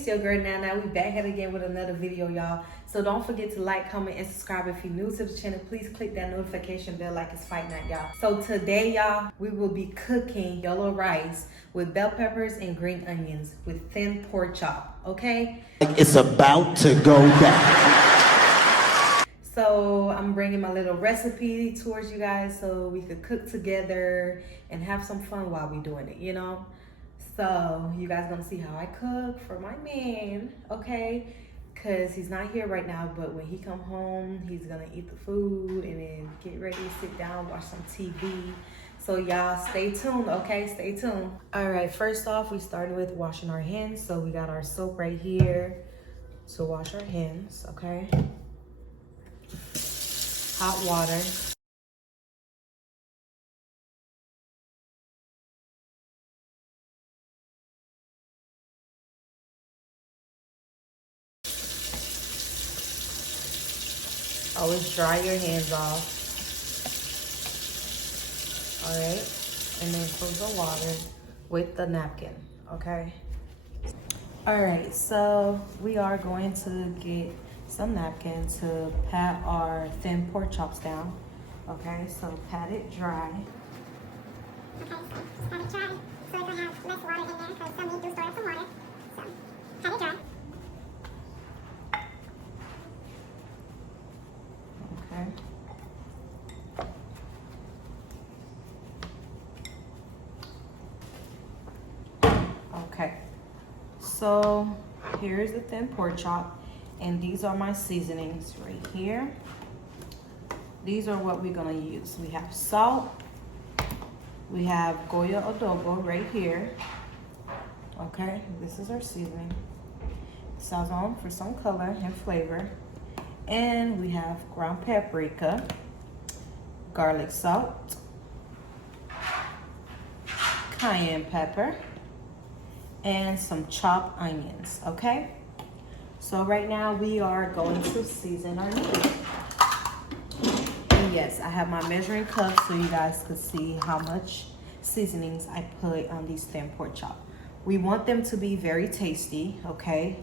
it's your girl Nana. We back at it again with another video, y'all. So don't forget to like, comment, and subscribe. If you're new to the channel, please click that notification bell like it's fight night, y'all. So today, y'all, we will be cooking yellow rice with bell peppers and green onions with thin pork chop, okay? It's about to go down. So I'm bringing my little recipe towards you guys so we could cook together and have some fun while we doing it, you know? So you guys gonna see how I cook for my man, okay? Cause he's not here right now, but when he come home, he's gonna eat the food and then get ready to sit down, watch some TV. So y'all stay tuned, okay? Stay tuned. All right, first off, we started with washing our hands. So we got our soap right here to wash our hands, okay? Hot water. Always dry your hands off. All right, and then close the water with the napkin, okay? All right, so we are going to get some napkin to pat our thin pork chops down, okay? So pat it dry. Okay, so pat it dry. So it's gonna have less water in there because some meat do store up some water. So pat it dry. Okay. Okay. So here's the thin pork chop, and these are my seasonings right here. These are what we're gonna use. We have salt. We have Goya adobo right here. Okay, this is our seasoning. Sazon for some color and flavor. And we have ground paprika, garlic salt, cayenne pepper, and some chopped onions, okay? So right now we are going to season our meat. And yes, I have my measuring cup so you guys could see how much seasonings I put on these thin pork chop. We want them to be very tasty, okay?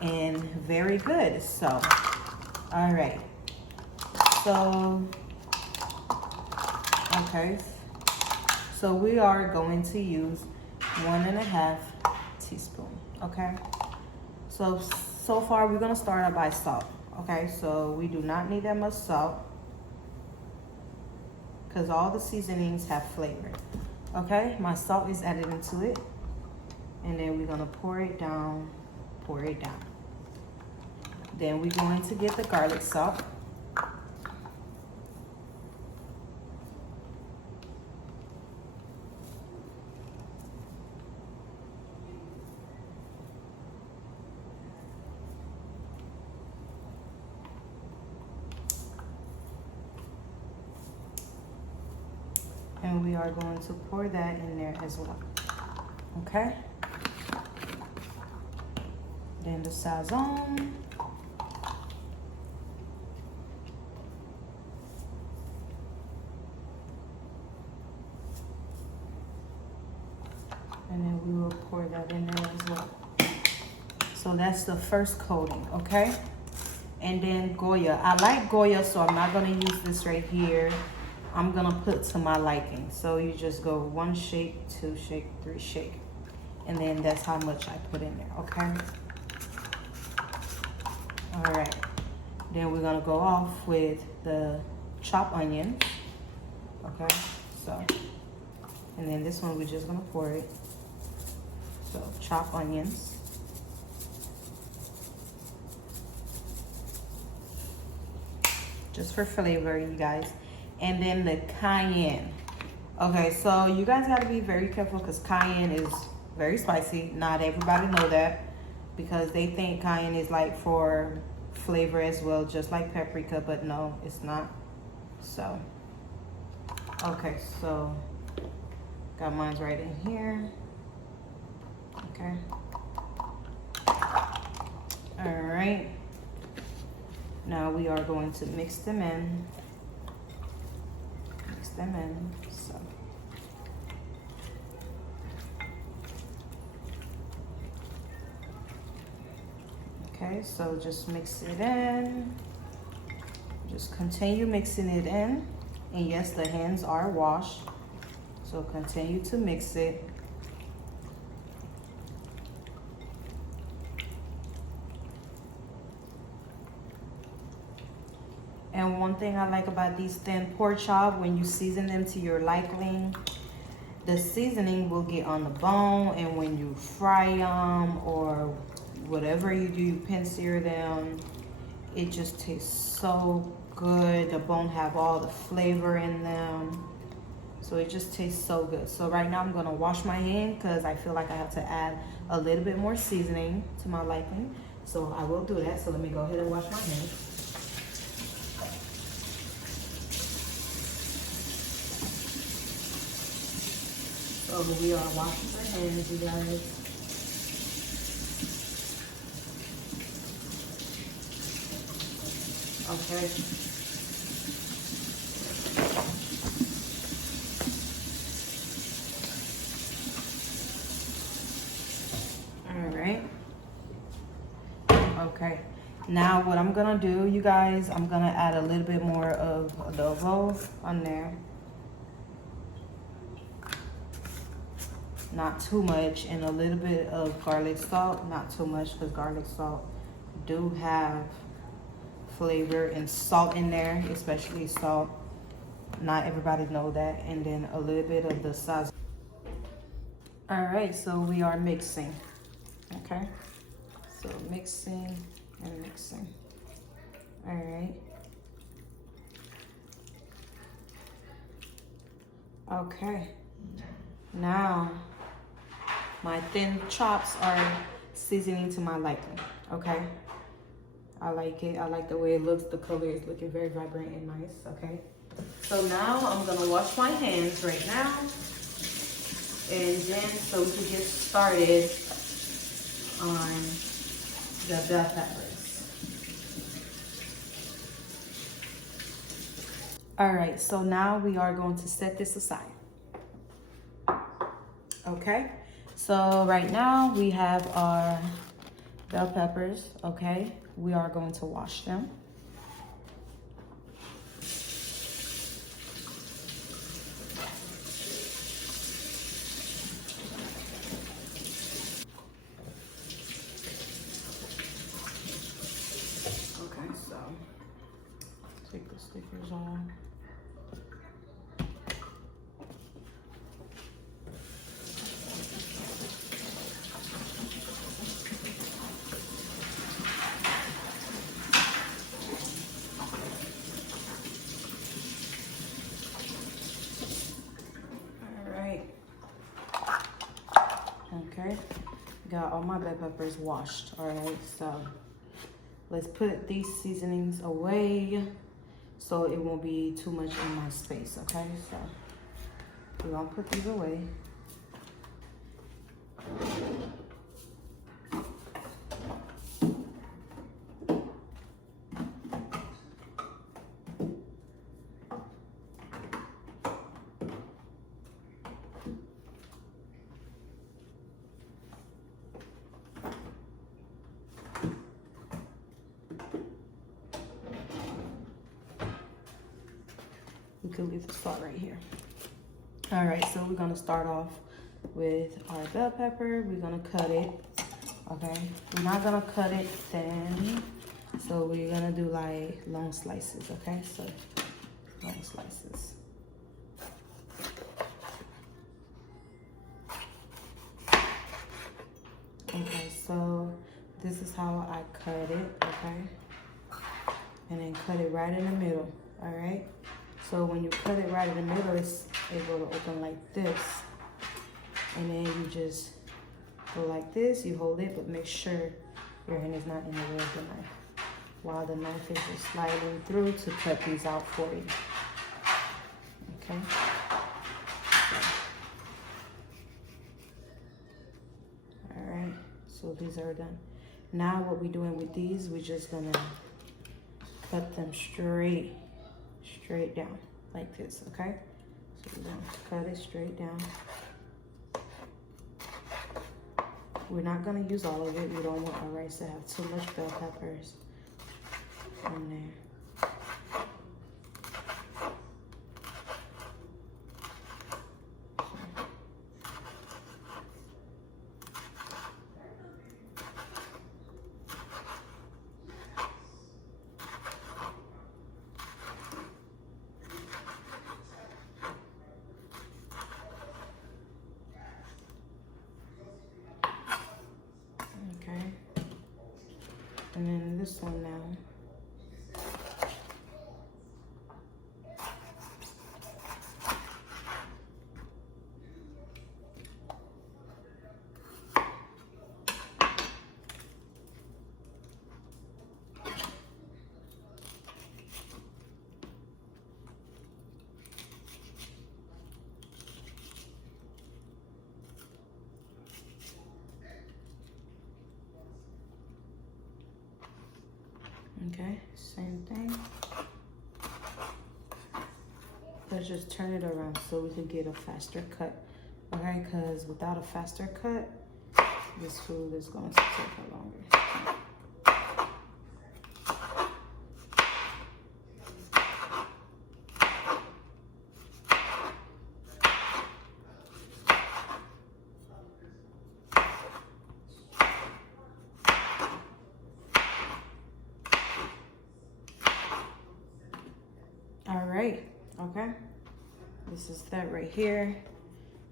And very good, so. All right, so, okay, so we are going to use 1.5 teaspoon, okay? So far we're gonna start out by salt, okay? So we do not need that much salt because all the seasonings have flavor, okay? My salt is added into it, and then we're gonna pour it down. Then we're going to get the garlic salt. And we are going to pour that in there as well, okay? Then the sazon. And then we will pour that in there as well. So that's the first coating, okay? And then Goya. I like Goya, so I'm not gonna use this right here. I'm gonna put to my liking. So you just go 1 shake, 2 shake, 3 shake. And then that's how much I put in there, okay? All right. Then we're gonna go off with the chopped onion, okay? So, and then this one we're just gonna pour it. So chopped onions. Just for flavor, you guys. And then the cayenne. Okay, so you guys gotta be very careful because cayenne is very spicy. Not everybody know that because they think cayenne is like for flavor as well, just like paprika, but no, it's not. So, okay, so got mine right in here. Okay. All right. Now we are going to mix them in. So. Okay, so just mix it in. Just continue mixing it in. And yes, the hands are washed. So continue to mix it. And one thing I like about these thin pork chop, when you season them to your liking, the seasoning will get on the bone, and when you fry them or whatever you do, you pan sear them, it just tastes so good. The bone have all the flavor in them, so it just tastes so good. So right now I'm gonna wash my hand because I feel like I have to add a little bit more seasoning to my liking. So I will do that. So let me go ahead and wash my hands. So we are washing our hands, you guys. Okay. All right. Okay. Now what I'm gonna do, you guys, I'm gonna add a little bit more of adobo on there. Not too much, and a little bit of garlic salt. Not too much, because garlic salt do have flavor and salt in there, especially salt. Not everybody know that. And then a little bit of the sazon. All right, so we are mixing. Okay, so mixing and mixing. All right. Okay, now my thin chops are seasoning to my liking. Okay, I like it. I like the way it looks. The color is looking very vibrant and nice. Okay, so now I'm gonna wash my hands right now, and then so we can get started on the bell peppers. All right, so now we are going to set this aside. Okay, so right now we have our bell peppers. Okay, we are going to wash them. Okay, so take the stickers on. Okay, got all my bell peppers washed. All right, so let's put these seasonings away so it won't be too much in my space. Okay, so we're gonna put these away. We could leave the salt right here. All right, so we're gonna start off with our bell pepper. We're gonna cut it, okay? We're not gonna cut it thin, so we're gonna do like long slices, okay? So long slices. Okay, so this is how I cut it, okay? And then cut it right in the middle, all right? So when you cut it right in the middle, it's able to open like this. And then you just go like this, you hold it, but make sure your hand is not in the way of the knife, while the knife is just sliding through to cut these out for you. Okay? All right, so these are done. Now what we're doing with these, we're just gonna cut them straight down like this, okay? So we're gonna cut it straight down We're not gonna use all of it. We don't want our rice to have too much bell peppers in there. And then this one now. Okay, same thing. Let's just turn it around so we can get a faster cut. Okay, because without a faster cut, this food is going to take longer. All right, okay. This is that right here.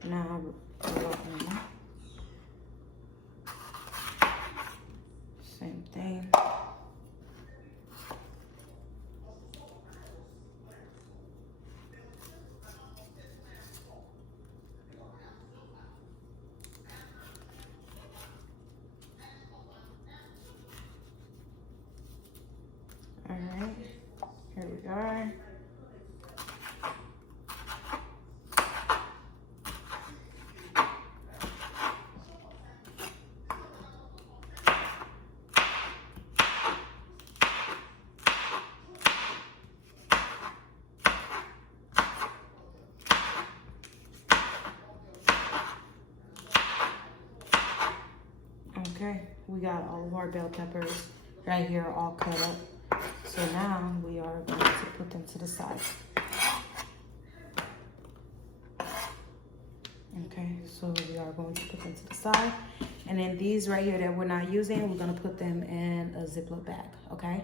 Now, same thing. All right, here we are. Okay, we got all of our bell peppers right here all cut up. So now we are going to put them to the side. Okay, so we are going to put them to the side. And then these right here that we're not using, we're gonna put them in a Ziploc bag, okay?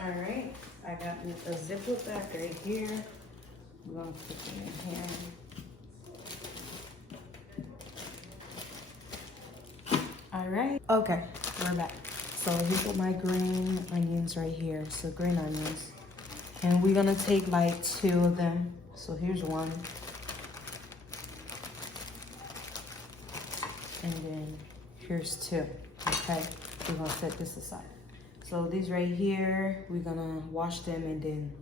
All right, I got me a Ziploc bag right here. I'm gonna put them in here. All right, okay, we're back. So here's got my green onions right here. So green onions. And we're gonna take like 2 of them. So here's 1. And then here's 2, okay? We're gonna set this aside. So these right here, we're gonna wash them and then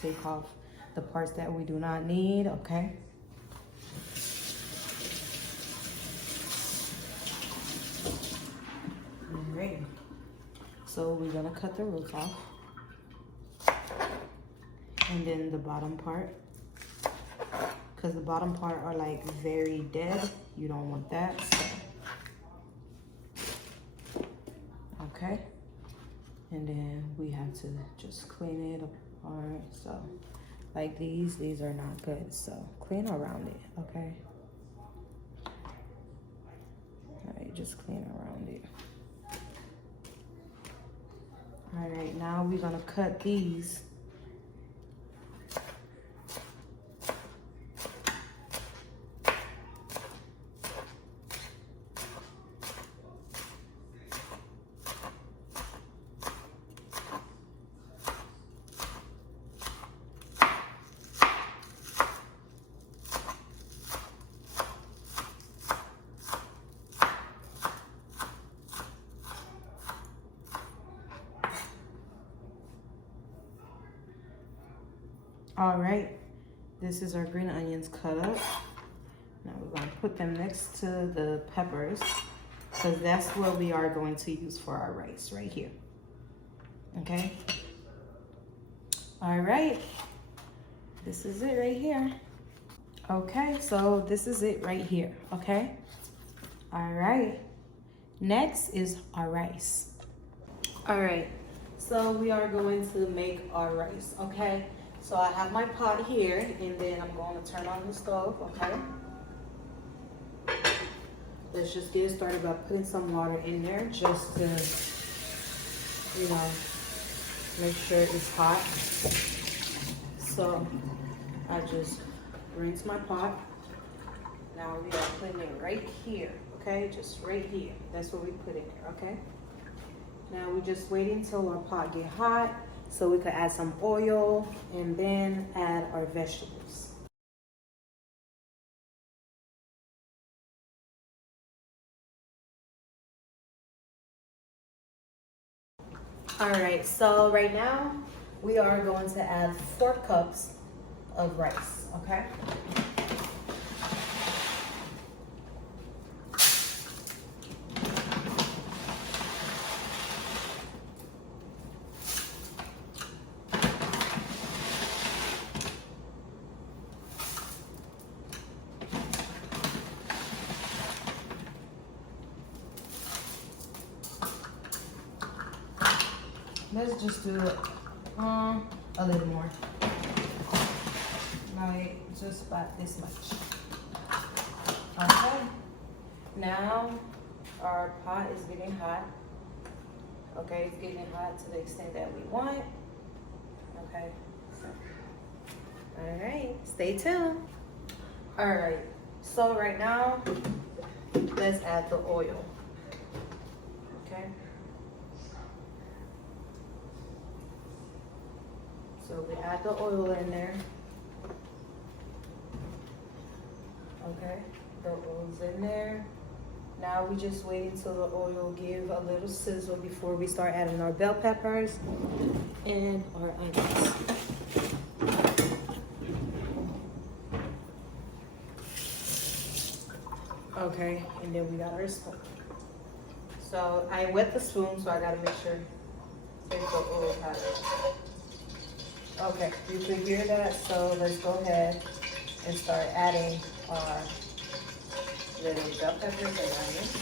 take off the parts that we do not need, okay? Alright. So we're gonna cut the roots off. And then the bottom part. Because the bottom part are like very dead. You don't want that, so. Okay. And then we have to just clean it apart. So like these are not good. So clean around it, okay? All right, just clean around it. All right, now we're gonna cut these. All right, this is our green onions cut up. Now we're gonna put them next to the peppers because that's what we are going to use for our rice right here, okay? All right, this is it right here. Okay, so this is it right here, okay? All right, next is our rice. All right, so we are going to make our rice, okay? So I have my pot here, and then I'm going to turn on the stove, okay? Let's just get started by putting some water in there just to, you know, make sure it's hot. So I just rinse my pot. Now we are putting it right here, okay? Just right here. That's what we put in there, okay? Now we just wait until our pot get hot so we could add some oil and then add our vegetables. All right, so right now we are going to add 4 cups of rice, okay? Let's just do a little more. Like just about this much. Okay. Now our pot is getting hot. Okay, it's getting hot to the extent that we want. Okay. So, all right, stay tuned. All right. So right now, let's add the oil. Okay. So we add the oil in there. Okay, the oil's in there. Now we just wait until the oil give a little sizzle before we start adding our bell peppers and our onions. Okay, and then we got our spoon. So I wet the spoon, so I gotta make sure if the oil is hot. Okay, you can hear that, so let's go ahead and start adding our little bell peppers and onions.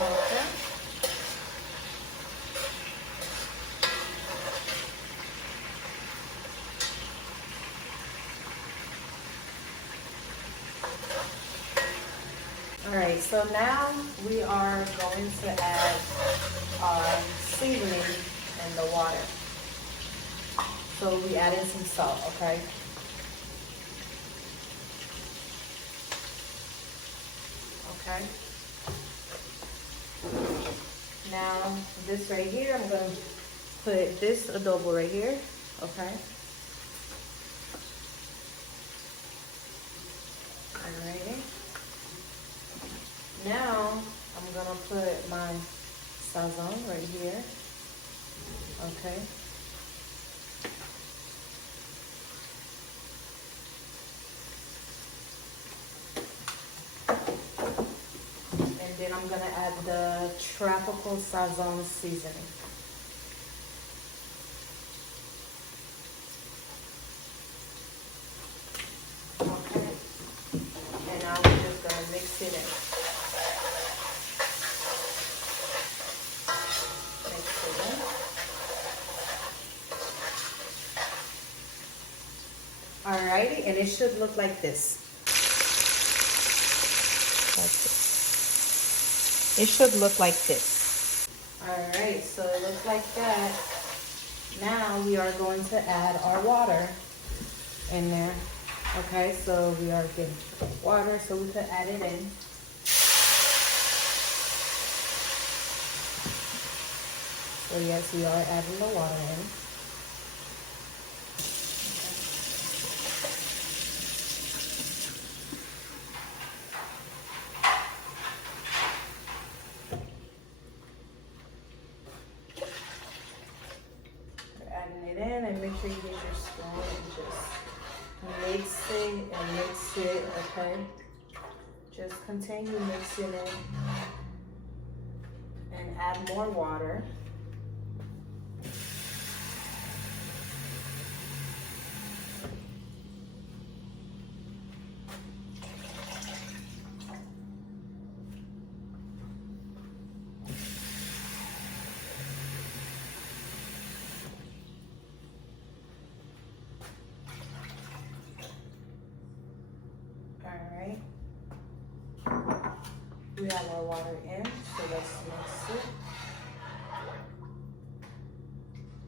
Okay. All right, so now we are going to add our seasoning and the water. So we added some salt, okay? Okay. Now this right here, I'm gonna put this adobo right here, okay? Alrighty. Now I'm gonna put my sazon right here, okay? And then I'm gonna add the tropical sazon seasoning. Okay. And now we're just gonna mix it in. Alrighty, and it should look like this. It should look like this. Alright, so it looks like that. Now we are going to add our water in there. Okay, so we are getting water so we can add it in. So yes, we are adding the water in. We're adding it in and make sure you get your spoon and just continue mixing it and add more water. Alright. We have our water in, so let's mix it.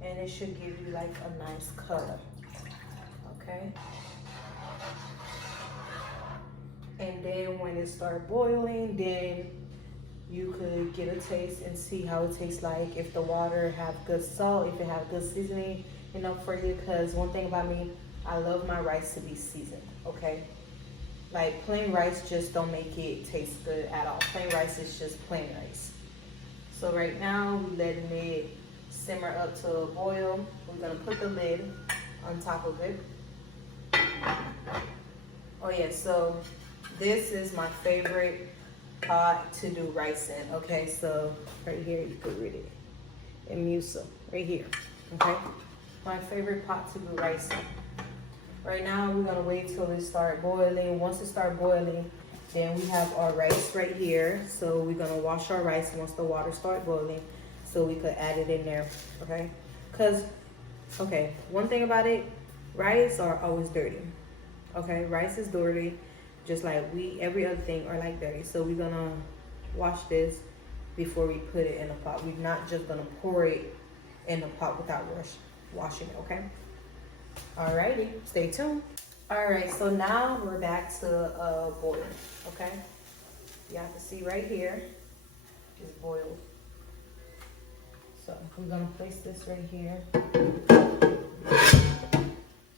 And it should give you like a nice color. Okay. And then when it starts boiling, then you could get a taste and see how it tastes like. If the water have good salt, if it have good seasoning enough for you. Because one thing about me, I love my rice to be seasoned, okay? Like plain rice just don't make it taste good at all. Plain rice is just plain rice. So right now we're letting it simmer up to a boil. We're gonna put the lid on top of it. Oh yeah, so this is my favorite pot to do rice in. Okay, so right here you can read it. And musa, right here. Okay, my favorite pot to do rice in. Right now we're gonna wait till it start boiling. Once it start boiling, then we have our rice right here. So we're gonna wash our rice once the water start boiling, so we could add it in there. Okay, cause okay, one thing about it, rice are always dirty. Okay, rice is dirty, just like every other thing are like dirty. So we're gonna wash this before we put it in the pot. We're not just gonna pour it in the pot without washing it, okay? Alrighty, stay tuned. Alright, so now we're back to boiling, okay? You have to see right here, it's boiled. So we're gonna place this right here.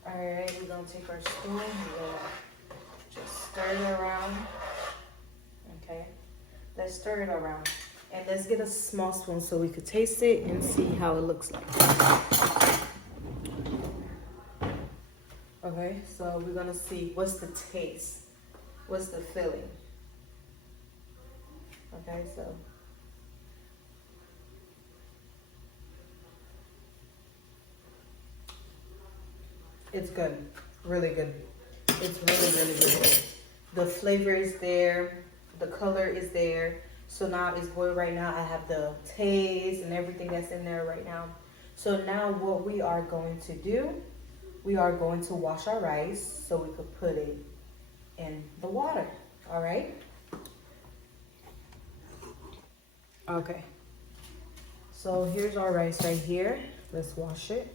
Alright, we're gonna take our spoon, we're gonna just stir it around. Okay, let's stir it around. And let's get a small spoon so we could taste it and see how it looks like. Okay, so we're gonna see what's the taste, what's the feeling. Okay, so it's good, really good. It's really good. The flavor is there, the color is there. So now it's boiled right now. I have the taste and everything that's in there right now. So now what we are going to do, we are going to wash our rice so we could put it in the water, all right? Okay, so here's our rice right here. Let's wash it.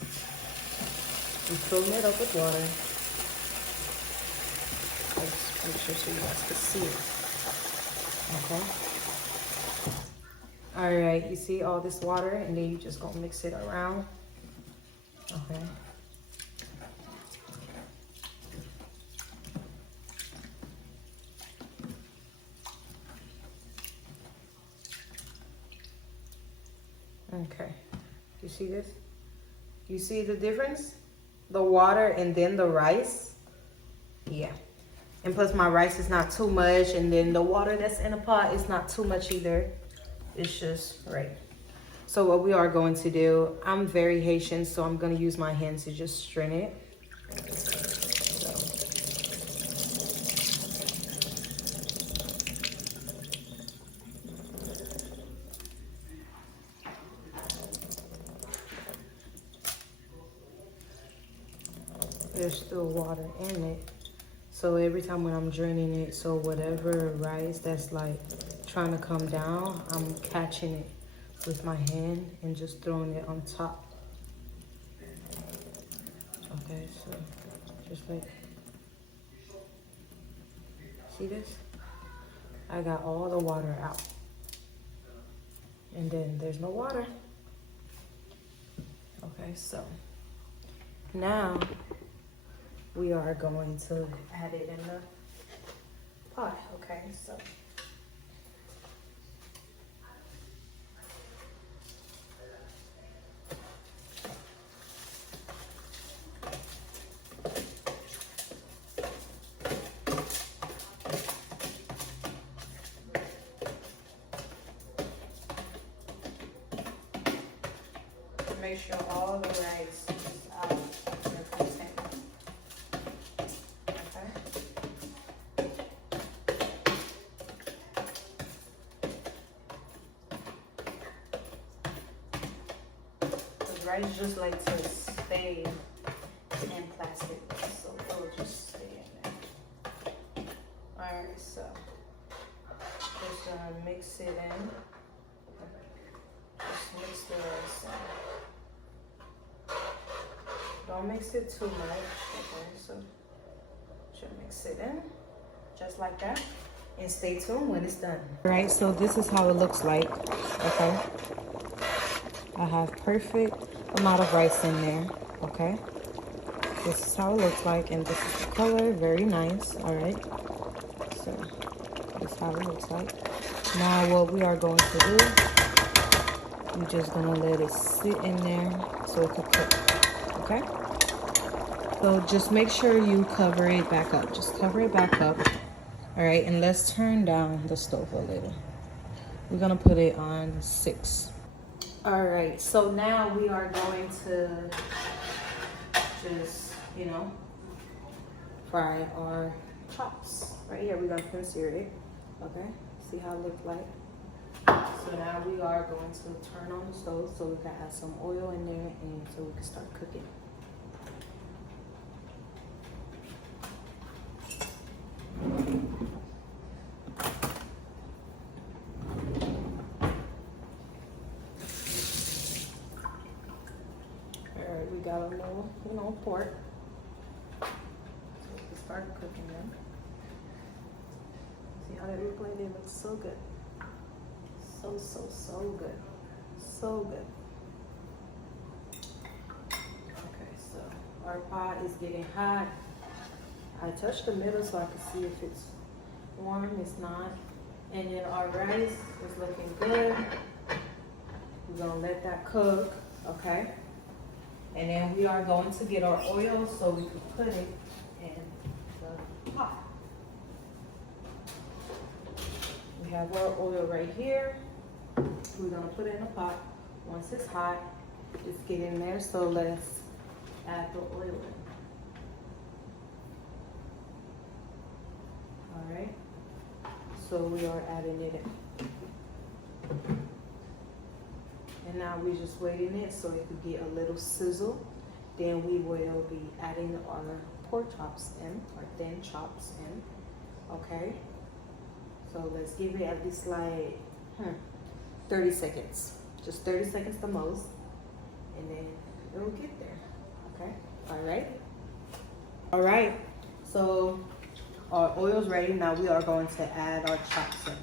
We fill it up with water. Let's make sure so you guys can see it. Okay. All right, you see all this water, and then you just gonna mix it around. Okay. Okay, you see this? You see the difference? The water and then the rice. Yeah. And plus my rice is not too much, and then the water that's in the pot is not too much either. It's just right. So what we are going to do, I'm very Haitian, so I'm gonna use my hands to just strain it. There's still water in it. So every time when I'm draining it, so whatever rice that's like trying to come down, I'm catching it with my hand and just throwing it on top. Okay, so just like, see this? I got all the water out. And then there's no water. Okay, so now we are going to add it in the pot, okay? So make sure all the rice is out of your container. Okay. Because rice just like to stay in plastic, so it'll just stay in there. Alright, so just gonna mix it in. Just mix the rice in. Don't mix it too much, okay? So just mix it in, just like that. And stay tuned when it's done. Alright, so this is how it looks like, okay? I have perfect amount of rice in there, okay? This is how it looks like, and this is the color, very nice, alright? So, this is how it looks like. Now what we are going to do, we're just gonna let it sit in there so it can cook, okay? So just make sure you cover it back up. Just cover it back up, alright? And let's turn down the stove a little. We're gonna put it on 6. Alright, so now we are going to just, you know, fry our chops. Right here, we're gonna sear it. Okay, see how it looks like. So now we are going to turn on the stove so we can add some oil in there and so we can start cooking. Alright, we got a little, you know, pork. So we can start cooking them. See how they look like? They look so good. So good. So good. Okay, so our pot is getting hot. I touched the middle so I can see if it's warm. It's not. And then our rice is looking good. We're gonna let that cook, okay? And then we are going to get our oil so we can put it in the pot. We have our oil right here. We're gonna put it in the pot. Once it's hot, just get in there. So let's add the oil in. All right. So we are adding it in. And now we're just waiting it so it could get a little sizzle. Then we will be adding our pork chops in, our thin chops in. Okay. So let's give it at least like 30 seconds. Just 30 seconds the most. And then it'll get there. Okay. All right. All right. So our oil's ready. Now we are going to add our chops in.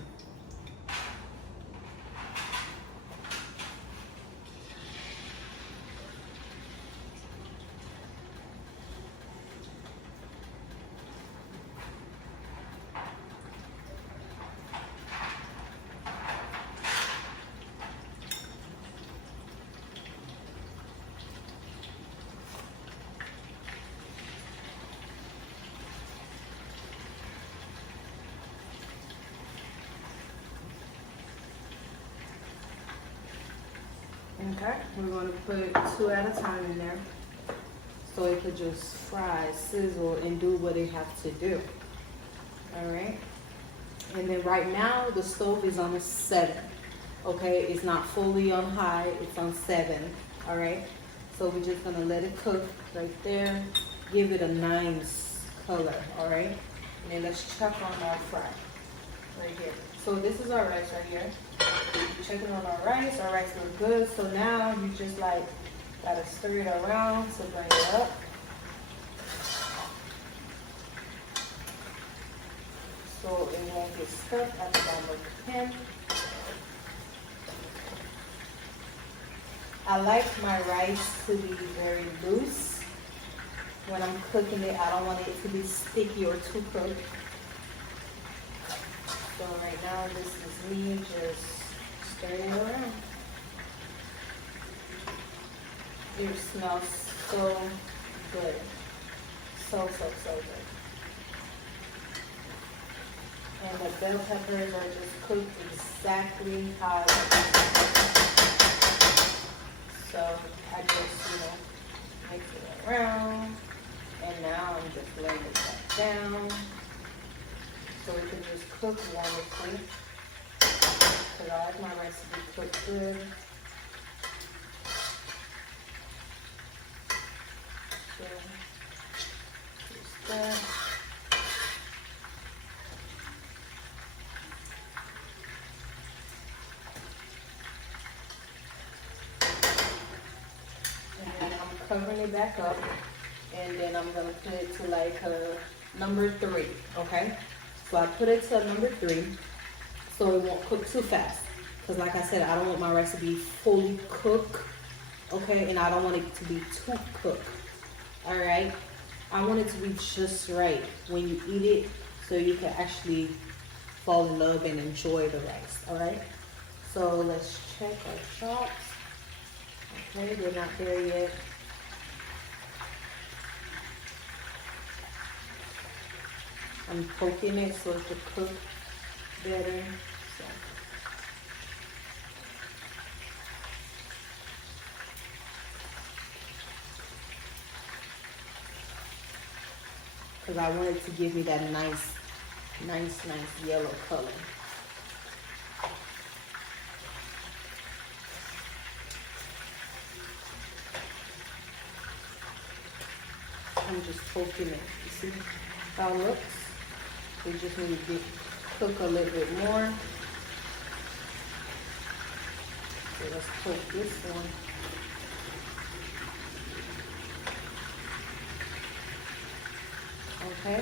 Okay, we're going to put 2 at a time in there so it could just fry, sizzle, and do what it has to do. All right, and then right now the stove is on a 7. Okay, it's not fully on high, it's on 7. All right, so we're just gonna let it cook right there, give it a nice color. All right, and then let's check on our fry right here. So this is our rice right here. Checking on our rice look good. So now you just like gotta stir it around to bring it up. So it won't get stuck at the bottom of the pan. I like my rice to be very loose. When I'm cooking it, I don't want it to be sticky or too cooked. So right now, this is me just stirring it around. It smells so good. So good. And the bell peppers are just cooked exactly how I like them. So So I just, mix it around. And now I'm just laying it back down. So we can just cook wonderfully. Because I like my rice to be cooked good. So, just that. And then I'm covering it back up. And then I'm going to put it to like number 3, okay? So I put it to number 3 so it won't cook too fast. Because like I said, I don't want my rice to be fully cooked, okay? And I don't want it to be too cooked, all right? I want it to be just right when you eat it so you can actually fall in love and enjoy the rice, all right? So let's check our chops. Okay, they're not there yet. I'm poking it so it could cook better. So. Because I want it to give me that nice yellow color. I'm just poking it. You see how it looks? We just need to cook a little bit more. So let's cook this one. Okay.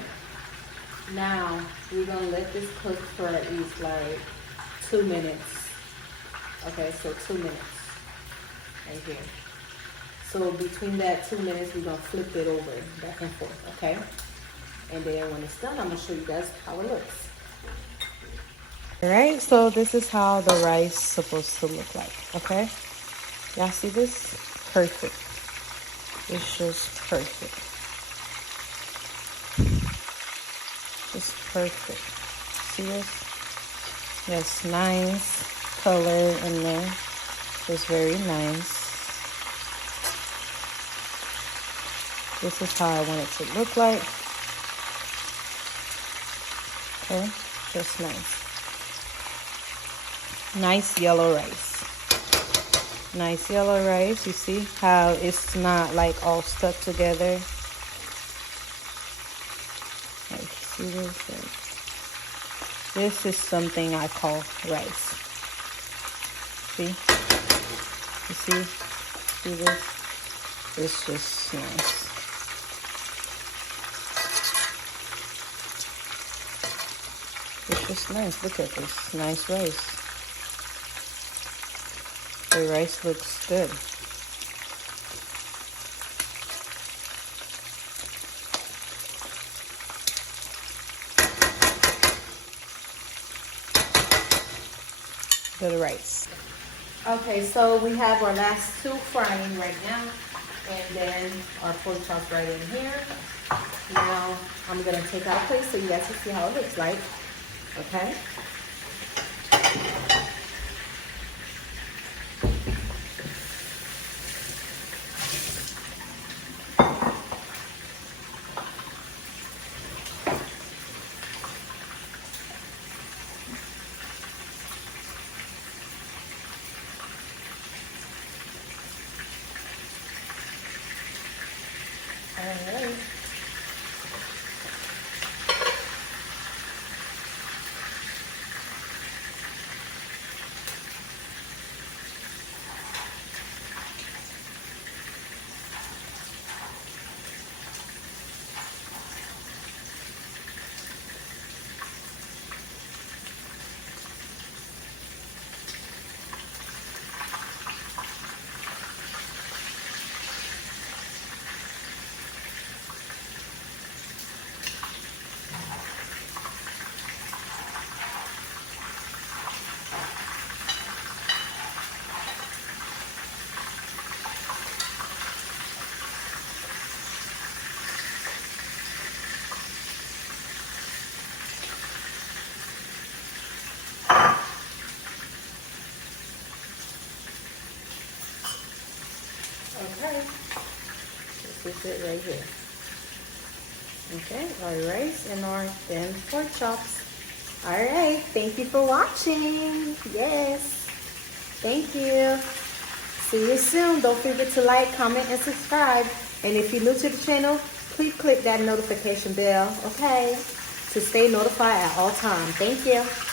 Now we're gonna let this cook for at least like 2 minutes. Okay, so 2 minutes right here. So between that 2 minutes, we're gonna flip it over back and forth, okay? And then when it's done, I'm gonna show you guys how it looks. All right, so this is how the rice is supposed to look like, okay? Y'all see this? Perfect. It's just perfect. It's perfect. See this? Yes, nice color in there. It's very nice. This is how I want it to look like. Okay, just nice. Nice yellow rice. Nice yellow rice. You see how it's not like all stuck together? Like, see this? This is something I call rice. See? You see? See this? It's just nice. It's just nice. Look at this. Nice rice. The rice looks good. Good rice. Okay, so we have our last 2 frying right now. And then our pork chops right in here. Now, I'm going to take out a plate so you guys can see how it looks like. Okay? Alright. sit right here. Okay, our rice and our thin pork chops. All right, thank you for watching. Yes, thank you. See you soon. Don't forget to like, comment, and subscribe. And if you're new to the channel, please click that notification bell, okay, to stay notified at all times. Thank you.